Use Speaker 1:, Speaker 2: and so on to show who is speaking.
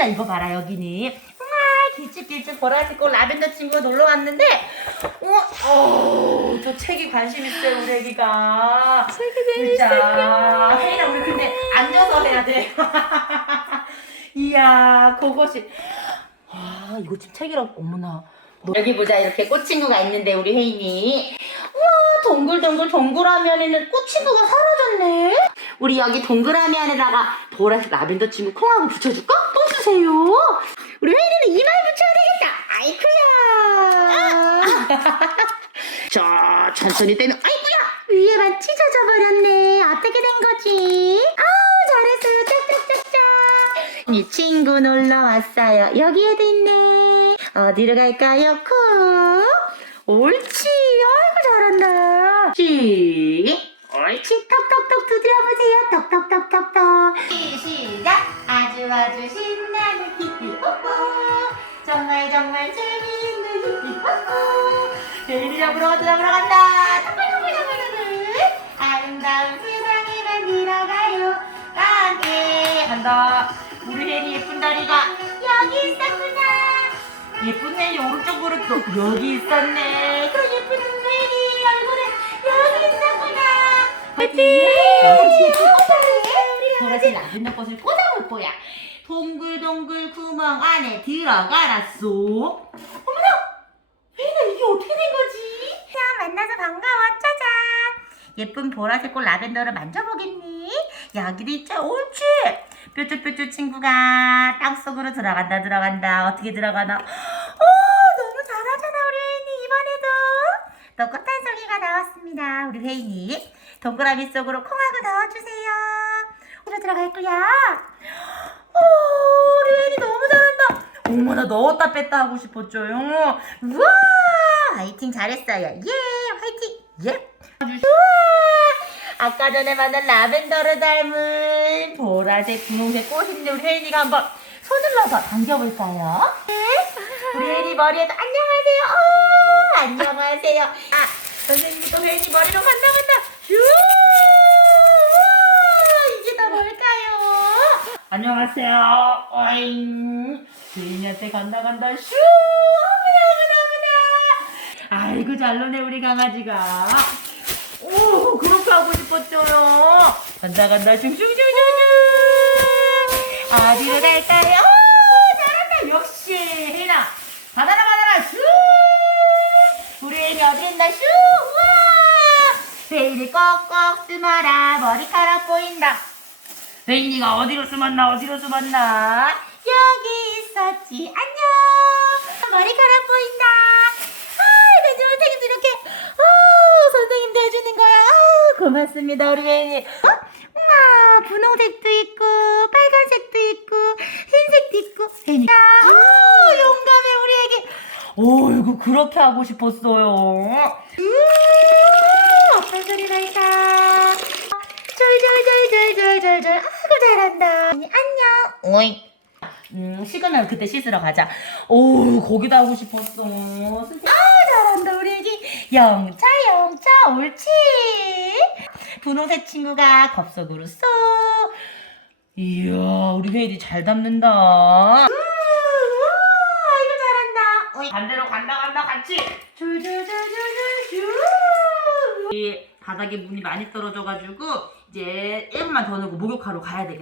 Speaker 1: 혜인아 이거 봐라 여기는 와 길쭉길쭉 보라색 꽃 라벤더 친구가 놀러 왔는데 어, 어, 저 책이 관심 있어요 우리 애기가.
Speaker 2: 책이
Speaker 1: 진짜. 혜인아 우리 근데 앉아서 해야 돼 이야 그것이. 와 이거 지금 책이랑 어머나. 여기 보자 이렇게 꽃친구가 있는데 우리 혜인이. 우와 동글동글 동그라미 안에는 꽃친구가 사라졌네. 우리 여기 동그라미 안에다가 보라색 라벤더 친구 콩하고 붙여줄까? 또 주세요. 우리 혜인이는 이마에 붙여야 되겠다. 아이쿠야. 자 천천히 떼면 아이쿠야! 위에만 찢어져 버렸네. 어떻게 된 거지? 아우 잘했어요. 짝짝짝짝. 이 친구 놀러 왔어요. 여기에도 있네. 어디로 갈까요? 콩 옳지. 아이고 잘한다. 시 옳지. 톡톡톡 두드려 보세요. 톡톡톡톡톡 베이비 잡으러 잡으러 간다. 아름다운 세상을 만들어 가요. 함께 간다. 우리 혜리 예쁜 다리가 여기 있었구나. 예쁜 혜리 오른쪽 무릎 도 여기 있었네. 그 예쁜 혜리 얼굴은 여기 있었구나. 화이팅 보라색 라벤더 꽃을 꽂아볼 거야. 동글동글 구멍 안에 들어가라 쏙 어머나 혜리야 이게 어떻게 된 거지? 야 만나서 반가워 짜잔 예쁜 보라색 꽃 라벤더를 만져보겠니? 여기도 있죠? 옳지! 뾰족뾰족 친구가 땅속으로 들어간다 들어간다. 어떻게 들어가나? 오 너무 잘하잖아 우리 혜인이. 이번에도 또 꽃 한 송이가 나왔습니다. 우리 혜인이. 동그라미 속으로 콩하고 넣어주세요. 어디로 들어갈 거야? 오 우리 혜인이 너무 잘한다. 어머나 넣었다 뺐다 하고 싶었죠요 우와! 화이팅 잘했어요. 예 화이팅. 예 아까 전에 만난 라벤더를 닮은 보라색 분홍색 꽃인데 우리 혜인이가 한번 손을 넣어서 당겨볼까요? 네. 우리 혜인이 머리에도 안녕하세요. 어, 안녕하세요. 아, 선생님이 또 혜인이 머리로 간다 간다. 슈! 우와, 이게 다 뭘까요? 안녕하세요. 어잉. 혜인이한테 간다 간다. 슈! 아이고 잘 노네 우리 강아지가. 싶었죠요. 간다, 간다, 슝슝슝슝슝. 어디로 갈까요? 오, 잘한다. 역시, 혜나. 받아라, 받아라, 슈! 우리 혜인이 어디 있나, 슈! 우와! 혜인이 꼭꼭 숨어라. 머리카락 보인다. 혜인이가 어디로 숨었나, 어디로 숨었나? 여기 있었지. 안녕. 머리카락 보인다. 아, 내 선생님도 이렇게, 아, 선생님 대주는 거야. 아, 고맙습니다, 우리 혜인이. 어? 우와, 분홍색도 있고, 빨간색도 있고, 흰색도 있고. 혜인이. 아, 용감해, 우리 애기. 어이구, 그렇게 하고 싶었어요. 우와, 어떤 소리가 있다. 절절절절절절절. 아이고, 잘한다. 안녕. 오이. 음, 식으면 그때 씻으러 가자. 오, 거기다 하고 싶었어. 아, 잘한다, 우리 애기. 영차, 영차, 옳지. 분홍색 친구가 겁속으로 쏙. 이야, 우리 회일이 잘 담는다. 우와, 이거 잘한다. 어이, 반대로 간다, 간다, 같이. 줄줄줄줄줄, 슈. 이 바닥에 문이 많이 떨어져가지고, 이제 1분만 더 넣고 목욕하러 가야 되겠다.